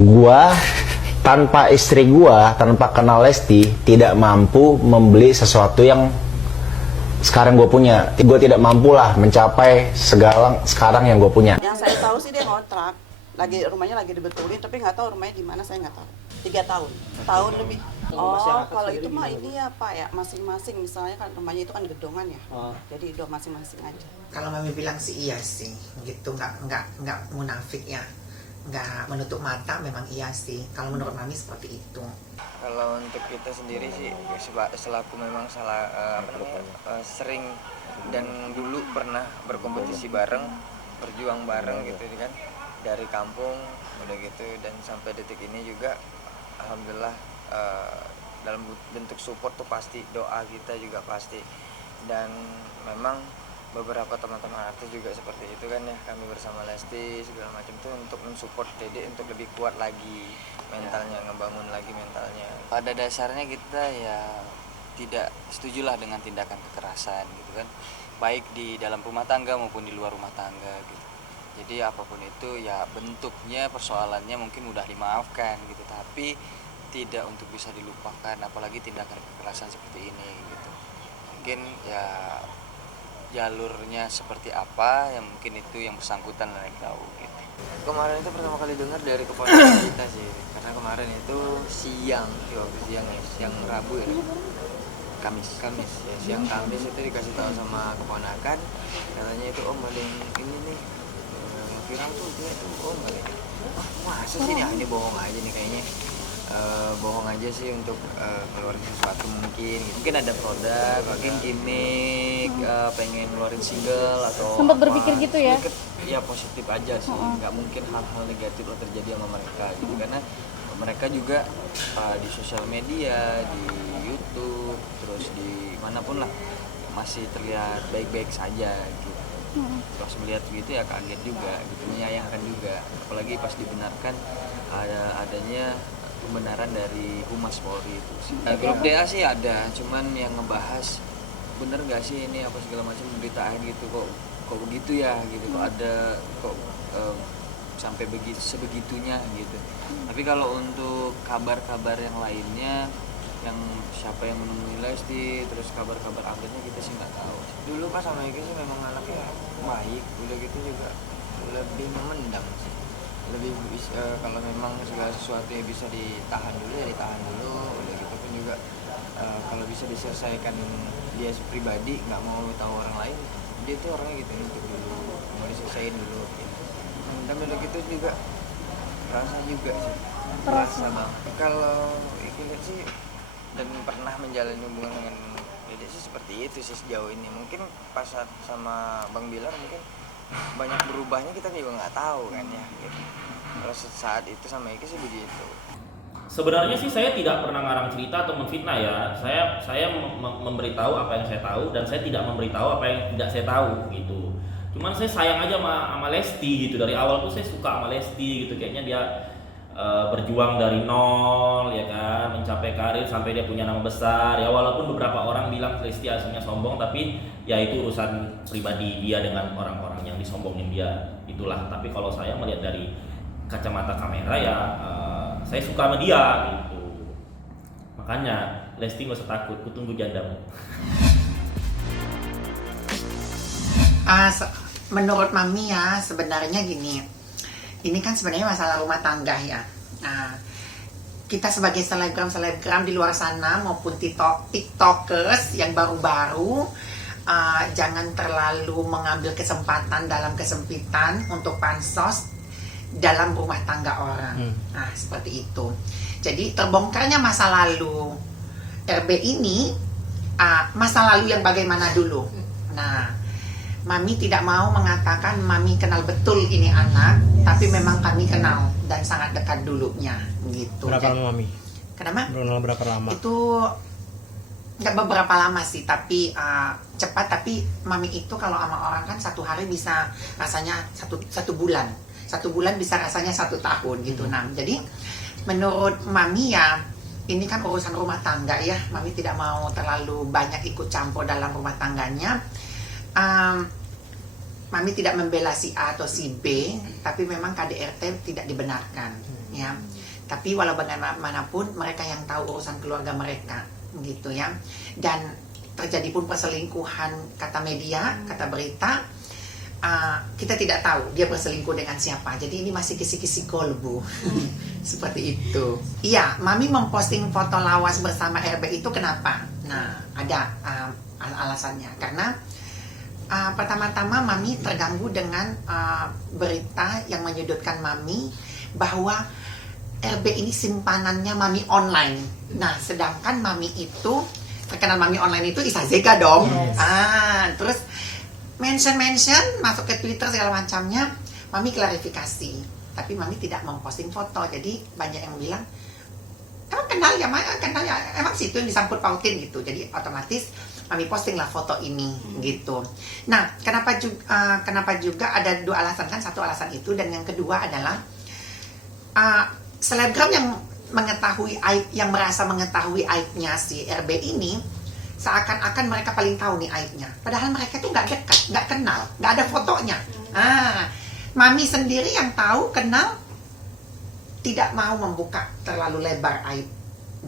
Gua tanpa istri gua, tanpa kenal Lesti, tidak mampu membeli sesuatu yang sekarang gue punya. Gue tidak mampu lah mencapai segala sekarang yang gue punya. Yang saya tahu sih dia ngontrak, rumahnya lagi dibetulin, tapi nggak tahu rumahnya di mana, saya nggak tahu. 3 tahun, tahun lebih. Oh, kalau itu mah ini ya Pak ya, masing-masing, misalnya kan rumahnya itu kan gedongan ya, jadi udah masing-masing aja. Kalau Mami bilang sih iya sih, gitu, nggak munafik ya, nggak menutup mata, memang iya sih. Kalau menurut Mami seperti itu. Kalau untuk kita sendiri sih, selaku memang sering dan dulu pernah berkompetisi bareng, berjuang bareng gitu kan, dari kampung udah gitu, dan sampai detik ini juga alhamdulillah dalam bentuk support tuh pasti, doa kita juga pasti, dan memang beberapa teman-teman artis juga seperti itu kan ya, kami bersama Lesti segala macam tuh untuk mensupport Dede untuk lebih kuat lagi mentalnya, ngebangun lagi mentalnya. Pada dasarnya kita ya tidak setujulah dengan tindakan kekerasan gitu kan, baik di dalam rumah tangga maupun di luar rumah tangga gitu. Jadi apapun itu ya bentuknya, persoalannya mungkin mudah dimaafkan gitu, tapi tidak untuk bisa dilupakan, apalagi tindakan kekerasan seperti ini gitu. Mungkin ya jalurnya seperti apa yang mungkin itu yang bersangkutan yang tahu gitu. Kemarin itu pertama kali dengar dari keponakan kita sih, karena kemarin itu siang Rabu ya, Kamis ya, siang Kamis itu dikasih tahu sama keponakan, katanya itu om ada yang ini nih viral tuh, dia tuh om katanya. Masa sih ini bohong aja nih kayaknya. Bohong aja sih untuk ngeluarin sesuatu mungkin ada produk, mungkin gimmick, pengen ngeluarin single atau sempat berpikir gitu ya? Ya positif aja sih, nggak mungkin hal-hal negatif lah terjadi sama mereka gitu, karena mereka juga di sosial media, di YouTube, terus di manapun lah masih terlihat baik-baik saja gitu. Pas melihat gitu ya kaget juga gitu, menyayangkan juga, apalagi pas dibenarkan adanya pembenaran dari Humas Polri itu sih. Grup DA sih ada, cuman yang ngebahas bener gak sih ini apa segala macam beritain gitu, kok begitu ya gitu, kok ada kok sampai begitu sebegitunya gitu. Tapi kalau untuk kabar-kabar yang lainnya, yang siapa yang menemui Lesti, terus kabar-kabar update-nya kita sih nggak tahu. Dulu pas sama Egi sih memang anaknya baik, udah gitu juga lebih memendam sih, lebih kalau memang segala sesuatu yang bisa ditahan dulu ya ditahan dulu, udah gitu pun juga kalau bisa diselesaikan dia pribadi, nggak mau tahu orang lain, dia tuh orangnya gitu, untuk dulu mau diselesain dulu gitu. Dan udah gitu juga rasa juga sih, terasa banget kalau lihat sih, dan pernah menjalani hubungan dengan Dede sih seperti itu sih sejauh ini. Mungkin pas sama Bang Bilar mungkin banyak berubahnya kita juga nggak tahu kan ya gitu. Kalau saat itu sama Eki sih begitu. Sebenarnya sih saya tidak pernah ngarang cerita atau memfitnah ya. Saya memberitahu apa yang saya tahu, dan saya tidak memberitahu apa yang tidak saya tahu gitu. Cuman saya sayang aja sama Lesti gitu. Dari awal tuh saya suka sama Lesti gitu, kayaknya dia berjuang dari nol ya kan, mencapai karir sampai dia punya nama besar ya. Walaupun beberapa orang bilang Lesti aslinya sombong, tapi ya itu urusan pribadi dia dengan orang-orang yang disombongin dia, itulah. Tapi kalau saya melihat dari kacamata kamera ya saya suka sama dia gitu. Makanya Lesti gak usah takut, kutunggu jandamu. Menurut Mami ya sebenarnya gini, ini kan sebenarnya masalah rumah tangga ya. Nah, kita sebagai selebgram di luar sana maupun tiktokers yang baru-baru, jangan terlalu mengambil kesempatan dalam kesempitan untuk pansos dalam rumah tangga orang. Nah, seperti itu. Jadi terbongkarnya masa lalu RB ini, masa lalu yang bagaimana dulu. Nah, Mami tidak mau mengatakan Mami kenal betul ini anak, tapi memang kami kenal dan sangat dekat dulunya gitu. Berapa lama Mami? Kenapa? Berapa lama? Itu nggak beberapa lama sih, tapi cepat. Tapi Mami itu kalau sama orang kan satu hari bisa rasanya satu bulan. 1 bulan bisa rasanya 1 tahun gitu. Nah, jadi menurut Mami ya ini kan urusan rumah tangga ya. Mami tidak mau terlalu banyak ikut campur dalam rumah tangganya. Mami tidak membela si A atau si B, tapi memang KDRT tidak dibenarkan, ya. Tapi walau bagaimanapun mereka yang tahu urusan keluarga mereka, gitu ya. Dan terjadi pun perselingkuhan, kata media, kata berita, kita tidak tahu dia berselingkuh dengan siapa. Jadi ini masih kisi-kisi kolbu. Seperti itu. Iya, Mami memposting foto lawas bersama RB itu kenapa? Nah, ada alasannya. Karena pertama-tama Mami terganggu dengan berita yang menyudutkan Mami bahwa RB ini simpanannya Mami online. Nah, sedangkan Mami itu terkenal Mami online itu Isa Zega dong. Terus mention masuk ke Twitter segala macamnya, Mami klarifikasi. Tapi Mami tidak memposting foto. Jadi banyak yang bilang, emang kenal ya, emang situ yang disangkut pautin gitu. Jadi otomatis Mami posting lah foto ini gitu. Nah, kenapa juga ada dua alasan kan? Satu alasan itu, dan yang kedua adalah selebgram yang mengetahui aib, yang merasa mengetahui aibnya si RB ini, seakan-akan mereka paling tahu nih aibnya. Padahal mereka tuh nggak dekat, nggak kenal, nggak ada fotonya. Mami sendiri yang tahu, kenal, tidak mau membuka terlalu lebar aib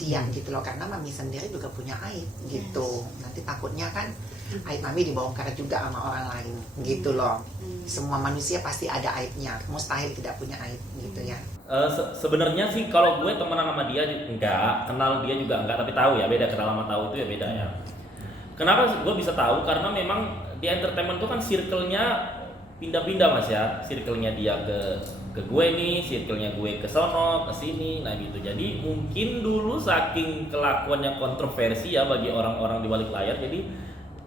dia gitu loh, karena Mami sendiri juga punya aib gitu. Nanti takutnya kan aib Mami dibongkar juga sama orang lain gitu loh. Semua manusia pasti ada aibnya, mustahil tidak punya aib gitu ya. Sebenarnya sih kalau gue temenan sama dia enggak, kenal dia juga enggak, tapi tahu ya, beda kenal sama tahu itu ya beda ya. Kenapa gue bisa tahu? Karena memang di entertainment itu kan circle-nya pindah-pindah Mas ya. Circle-nya dia ke gue nih, circle-nya gue ke sono, ke sini, nah gitu. Jadi mungkin dulu saking kelakuannya kontroversi ya bagi orang-orang di balik layar, jadi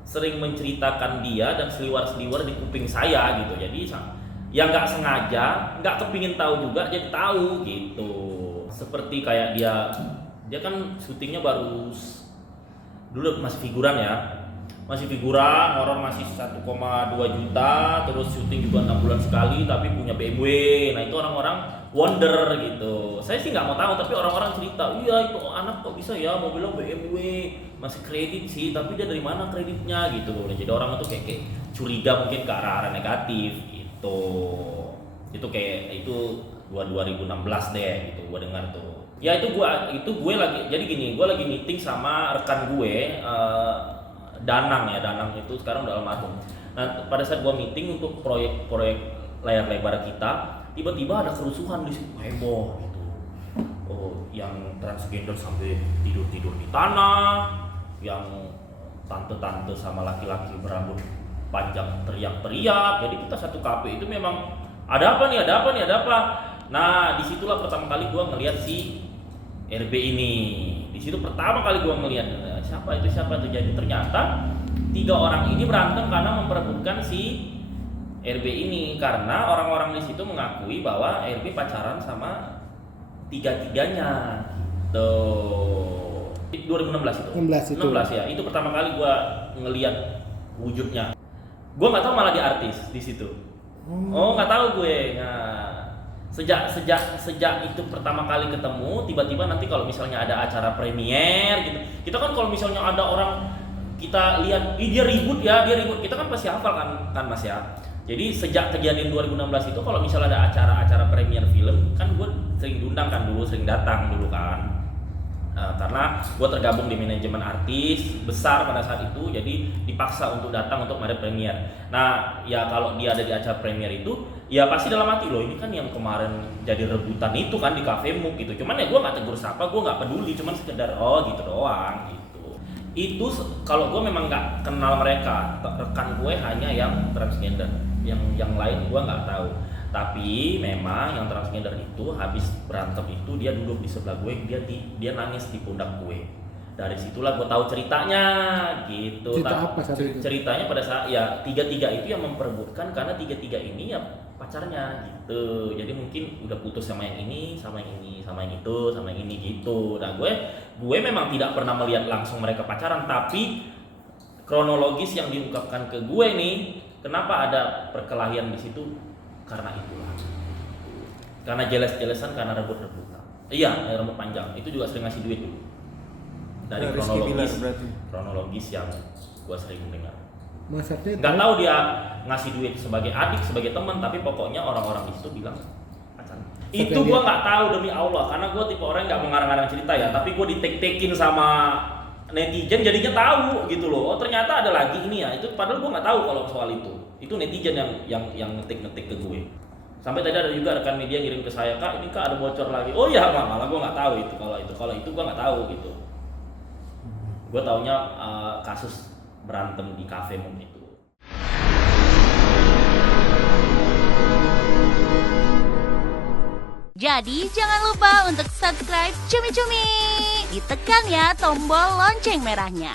sering menceritakan dia dan seliwar-seliwar di kuping saya gitu. Jadi yang nggak sengaja, nggak kepingin tahu juga jadi tahu gitu. Seperti kayak dia kan syutingnya baru dulu masih figuran ya, masih figuran, orang masih 1,2 juta, terus syuting juga 6 bulan sekali, tapi punya BMW. Nah itu orang-orang wonder gitu. Saya sih nggak mau tahu, tapi orang-orang cerita, iya itu anak kok bisa ya mobilnya BMW, masih kredit sih, tapi dia dari mana kreditnya gitu. Jadi orang itu kayak curiga mungkin ke arah-arah negatif gitu. Itu kayak itu 2016 deh gitu gua dengar tuh. Ya itu gue lagi, jadi gini, gue lagi meeting sama rekan gue Danang itu sekarang udah almarhum. Nah pada saat gue meeting untuk proyek layar lebar kita, tiba-tiba ada kerusuhan di situ, heboh gitu. Oh, yang transgender sampai tidur di tanah, yang tante-tante sama laki-laki berambut panjang teriak-teriak. Jadi kita satu kafe itu memang ada apa. Nah disitulah pertama kali gue ngelihat si RB ini. Di situ pertama kali gue ngelihat siapa itu. Jadi ternyata 3 orang ini berantem karena memperebutkan si RB ini, karena orang-orang di situ mengakui bahwa RB pacaran sama tiga-tiganya. Tuh 2016 itu. 16 ya. Itu pertama kali gue ngelihat wujudnya. Gue nggak tahu malah di artis di situ. Oh nggak tahu gue. Nah, sejak itu pertama kali ketemu, tiba-tiba nanti kalau misalnya ada acara premier gitu, kita kan kalau misalnya ada orang kita lihat, dia ribut, kita kan pasti hafal kan Mas ya. Jadi sejak kejadian 2016 itu kalau misalnya ada acara premier film, kan gue sering diundang kan dulu, sering datang dulu kan. Karena gue tergabung di manajemen artis besar pada saat itu, jadi dipaksa untuk datang untuk ada premier. Nah ya kalau dia ada di acara premier itu, ya pasti dalam hati loh, ini kan yang kemarin jadi rebutan itu kan di Cafe Muk gitu. Cuman ya gue nggak tegur sapa, gue nggak peduli, cuman sekedar gitu doang gitu. Itu kalau gue memang nggak kenal mereka, rekan gue hanya yang transgender, yang lain gue nggak tahu. Tapi memang yang transgender itu habis berantem itu dia duduk di sebelah gue, dia nangis di pundak gue. Dari situlah gue tahu ceritanya gitu. Ceritanya pada saat ya tiga-tiga itu yang memperebutkan, karena tiga-tiga ini ya pacarnya gitu. Jadi mungkin udah putus sama yang ini, sama yang ini, sama yang itu, sama yang ini gitu. Nah gue memang tidak pernah melihat langsung mereka pacaran, tapi kronologis yang diungkapkan ke gue nih, kenapa ada perkelahian di situ? Karena itulah, karena jeles-jelesan, karena rebut-rebutan. Iya, rambut panjang itu juga sering ngasih duit dulu. Dari kronologis yang gue sering dengar. WhatsAppnya Nggak tahu dia ngasih duit sebagai adik, sebagai teman, tapi pokoknya orang-orang di situ bilang pacaran. Itu gue nggak tahu demi Allah, karena gue tipe orang yang nggak mengarang-arang cerita ya, tapi gue ditek-tekin sama netizen jadinya tahu gitu loh. Oh ternyata ada lagi ini ya, itu padahal gue nggak tahu kalau soal itu netizen yang ngetik-ngetik ke gue. Sampai tadi ada juga rekan media ngirim ke saya, Kak ini Kak ada bocor lagi. Oh iya malah gue nggak tahu itu, kalau itu gue nggak tahu gitu. Gue taunya kasus berantem di kafe mom itu. Jadi jangan lupa untuk subscribe Cumi Cumi. Ditekan ya tombol lonceng merahnya.